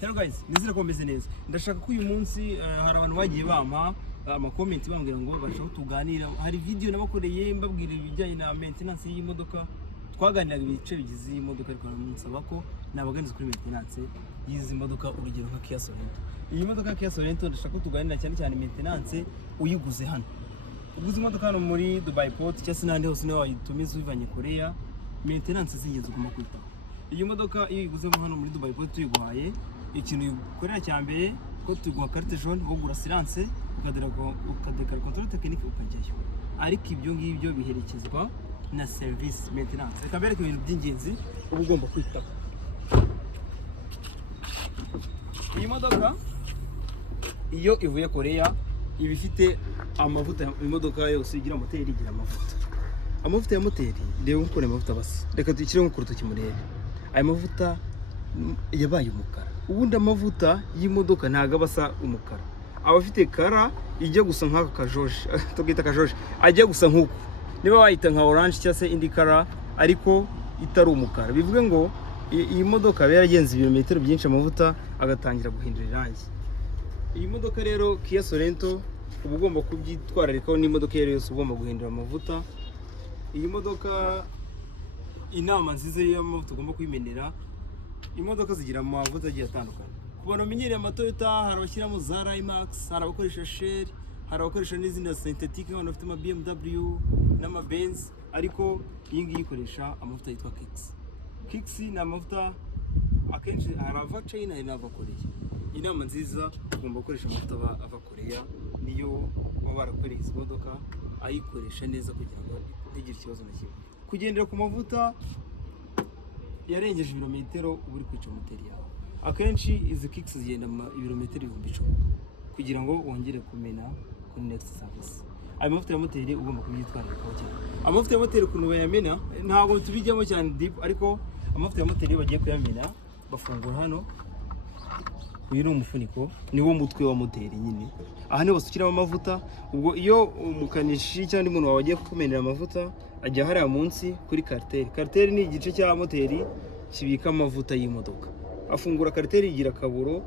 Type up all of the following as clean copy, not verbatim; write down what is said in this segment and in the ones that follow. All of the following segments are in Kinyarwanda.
Hello guys, nizere ko meze neza. Ndashaka ko uyu munsi hari abantu bagiye bampa comment bambwira ngo bashaka tuganira. Hari video nabakoreye mbabwira ibijyanye na maintenance y'imodoka. Twaganiraga ibice bigize iyi modoka ariko namusaba ko nabaganiza kuri maintenance y'izi modoka urugero nka Kia Sorento. Iyi modoka Kia Sorento ndashaka ko tuganira cyane maintenance uyiguze hano. Uguze imodoka hano muri Dubai Port cyangwa n'ahandi hose nawe wayitumiza uvanye Korea, maintenance z'ingenzi ugomba kwitaho. Iyi modoka iyo uyiguzemo hano muri Dubai Port tuyiguhaye ikintu ukorera cyambere ko tuguha carte jaune ugura assurance ukadekara control technique ukajyayo, ariko ibyo ngibyo biherekezwa na service maintenance. Reka bereke ibintu by'ingenzi uba ugomba kwitaho. Iyi modoka iyo ivuye Korea iba ifite amavuta. Imodoka yose igira moteri igira amavuta ya moteri. Reba uko amavuta basi, reka tuyishyire nko ku rutoki murebe. Aya mavuta yabaye umukara. Ubundi amavuta y'imodoka ntago abasa umukara, aba afite kara ijya gusa nk'aka kajoje tugita kajoje, ajya gusa nk'uko niba wayita nka orange cyangwa se indi kara ariko itari umukara. Bivuge ngo iyi modoka yaragenze ibirometero byinshi amavuta agatangira guhindura irangi. Iyi modoka rero Kia Sorento uba ugomba kubyitwararikaho. N'imodoka yose ugomba guhindura amavuta. Iyi modoka inama nziza y'amavuta ugomba kwimenera. Imodoka zigira amavuta agiye atandukanye. Kubona umenyereye Toyota hari abashyiramo za Rimax, hari abakoresha Shell, hari abakoresha n'izindi synthetic nk'abantu bafite ama BMW n'ama Benz, ariko iyi ngiyi ikoresha amavuta yitwa Kicks. Kicks ni amavuta akenshi hari ava China hari n'ava Korea. Inama nziza ugomba gukoresha amavuta ava Korea, niyo baba barakoreye izi modoka, ayikoresha neza kugira ngo ntigire ikibazo na kimwe. Kugendera ku mavuta yarengeje ibirometero uba uri kwica moteri yawe. Akenshi izi Kicks zigenda ibirometero 10,000 kugira ngo wongere kumena kuri next service. Ayo mavuta ya moteri ugomba kubyitwararikaho cyane. Amavuta ya moteri ukuntu bayamena ntabwo tubijyamo cyane deep, ariko amavuta ya moteri bagiye kuyamena bafungura hano. Uyu ni umufuniko, ni wo mutwe wa moteri nyine. Aha niho basukiramo amavuta. Ubwo iyo umukanishi cyangwa umuntu wagiye kukumenera amavuta ajya hariya munsi kuri carter. Carter ni igice cya moteri kibika amavuta y'imodoka. Afungura carter igira kaburo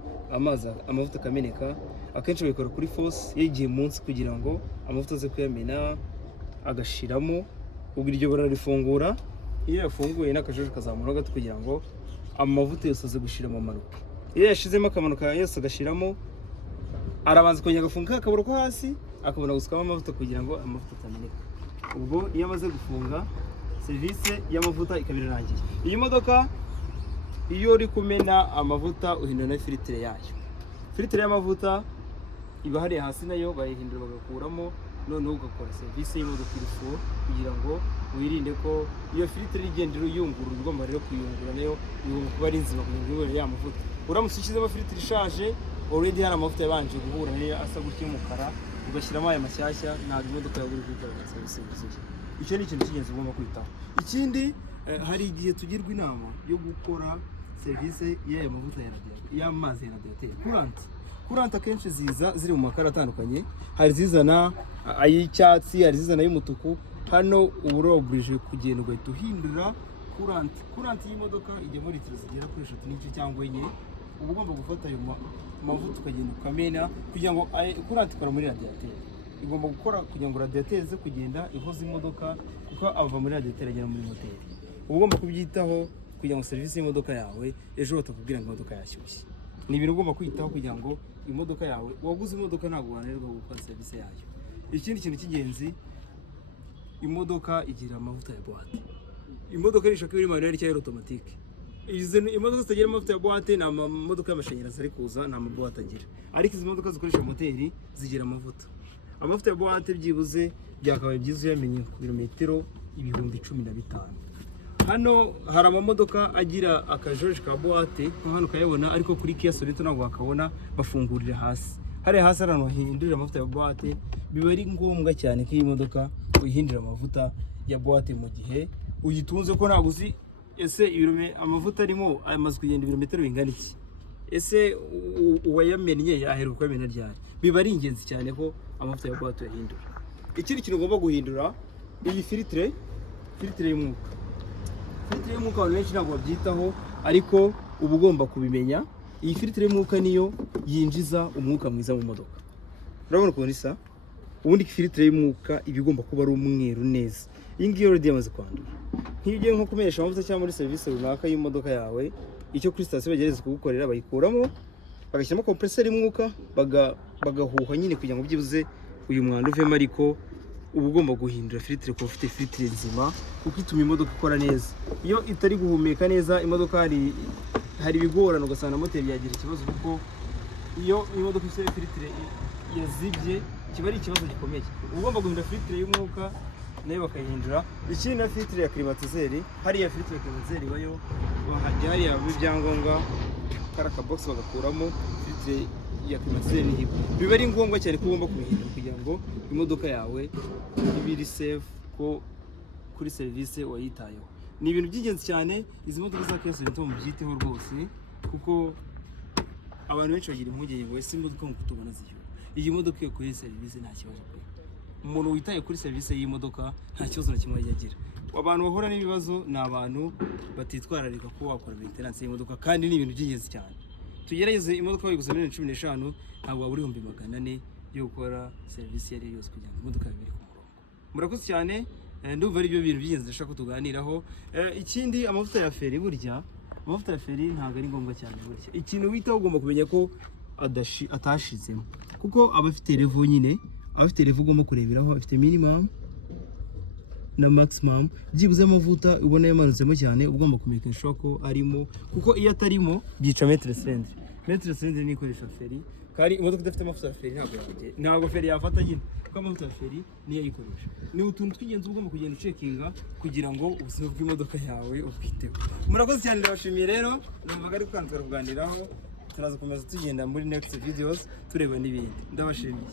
amavuta kameneka. Akenshi bayikora kuri force yegiye munsi kugira ngo amavuta aze kuyamena agashiramo. Ubwo iryo bararifungura, iyo yafunguye n'akajojo kazamura gato kugira ngo amavuta yose aze gushira mu manuka. Iyo yashizemo akamanuka yose agashiramo, arabanza kongera agafunga akaburo ko hasi akabona gusukamo amavuta kugira ngo amavuta atameneka. Ubwo iyo amaze gufunga service y'amavuta ikabirarangiye. Iyi modoka iyo uri kumena amavuta uhindura na filtre yayo. Filtre y'amavuta iba hari hasi nayo bayihindura bagakuramo, none ugakora service y'imodoka irifu kugira ngo wirinde ko iyo filtre igendera uyungurura. Ugomba rero kuyungura nayo kuba ari nzima kugira ngo ya mavuta. Uramutse ushyizemo filtre ishaje already hari amavuta yabanje guhura nayo asa gutya umukara, ugashyiramo aya mashyashya, ntabwo imodoka yawe uri kwikorera service nziza. Icyo ni ikintu cy'ingenzi ugomba kwitaho. Ikindi hari igihe tugirwa inama yo gukora service y'aya mavuta ya radiator, y'amazi ya radiator. Courant akenshi ziza ziri mu makara atandukanye, hari zizana ay'icyatsi, hari zizana y'umutuku. Hano uba oblige kugenda ugahita uhindura courant y'imodoka ijya muri litiro zigera kuri 3 cyangwa 4. Uba ugomba gufata ayo mavuta ukagenda ukamena kugira ngo courant ikora muri radiator. Igomba gukora kugira ngo radiator ize kugenda ihoza imodoka, kuko ava muri radiator agera muri moteri. Uba ugomba kubyitaho kugira ngo service y'imodoka yawe ejo batakubwira ngo imodoka yashyushye. Ni ibintu ugomba kwitaho kugira ngo imodoka yawe, waguze imodoka ntabwo wananirwa gukora service yayo. Ikindi kintu cy'ingenzi, imodoka igira amavuta ya boîte. Imodoka nishaka iri manuel cyangwa automatique. Izi imodoka zitagira amavuta ya boîte ni amamodoka y'amashanyarazi ari kuza, nta maboîte agira. Ariko izi modoka zikoresha moteri zigira amavuta. Amavuta ya boîte byibuze byakabaye byiza yamenye ku birometero 15,000. Hano hari amamodoka agira akajoje ka boîte hano kayabona, ariko kuri Kia Sorento ntabwo bakabona, bafungurira hasi. Hari hasi ahantu bahindurira amavuta ya boîte. Biba ari ngombwa cyane ko iyi modoka uyihindura amavuta ya boîte mu gihe uyitunze, ko ntabwo uzi ese amavuta arimo amaze kugenda ibirometero bingana iki, ese uwayamennye yaheruka kwamena ryari. Biba ari ingenzi cyane ko amavuta ya boîte uyahindura. Ikindi kintu ugomba guhindura iyi filtre y'umwuka. Filtre y'umwuka abantu benshi ntabwo babyitaho, ariko uba ugomba kubimenya. iyi filtre y'umwuka niyo yinjiza umwuka mwiza mu modoka. Urabona ukuntu isa? Ubundi filtre y'umwuka iba igomba kuba ari umweru neza. Iyi ngiyi already yamaze kwandura. Nk'iyo ugiye nko kumenyesha amavuta cyangwa muri service runaka y'imodoka yawe, icyo kuri station bagereza kugukorera bayikuramo bagashyiramo compressor y'umwuka bagahuha nyine kugira ngo byibuze uyu mwanda uvemo, ariko uba ugomba guhindura filtre kuba ufite filtre nzima kuko ituma imodoka ikora neza. Iyo itari guhumeka neza imodoka hari ibigorano ugasanga moteri yagira ikibazo, kuko iyo imodoka ifite filtre yazibye kiba ari ikibazo gikomeye. Uba ugomba guhindura filtre y'umwuka nayo bakayihindura. Ikindi na filtre ya climatiseur, hariya filtre ya climatiseur bayo bahajya hariya ibyangombwa karaka box bagakuramo filtre ya climatiseur niyo. Biba ari ngombwa cyane ko ugomba kubihindura kugira ngo imodoka yawe ibiri safe ko kuri service wayitayeho. Ni ibintu by'ingenzi cyane izi modoka za Kia Sorento mubyiteho rwose, kuko abantu benshi bagira impungenge ngo ese imodoka mu kutubona ziyo. Iyi modoka iyo kuri service nta kibazo pe. Umuntu witaye kuri service y'imodoka nta kibazo na kimwe yagira. Abantu bahura n'ibibazo ni abantu batitwararika ko wakora maintenance y'imodoka, kandi ni ibintu by'ingenzi cyane. Tugerageze imodoka bayiguze muri 15 ntabwo waburi 400 yo gukora service yari yose kugira ngo imodoka ibiri ku murongo. Murakoze cyane, ndumva ari byo bintu by'ingenzi ndashaka ko tuganiraho. Ikindi amavuta ya feri, burya amavuta ya feri ntabwo ari ngombwa cyane. Burya ikintu witaho ugomba kumenya ko atashizemo, kuko abafite level nyine, abafite level ugomba kureberaho, afite minimum na maximum. Byibuze amavuta ubona yamanutsemo cyane ugomba kumekesha ko arimo, kuko iyo atarimo byica metre cylinder. Metre cylinder ni ikoresha feri, kandi imodoka idafite amavuta ya feri ntabwo feri yafata nyine, kuko amavuta ya feri niyo ayikoresha. Ni utuntu tw'ingenzi ugomba kugenda ucekinga kugira ngo ubuzima bw'imodoka yawe ubwiteho. Murakoze cyane, ndabashimiye rero, numvaga ari kwanzura kuganiraho. Turaza komeza tugenda muri next videos tureba n'ibindi. Ndabashimiye.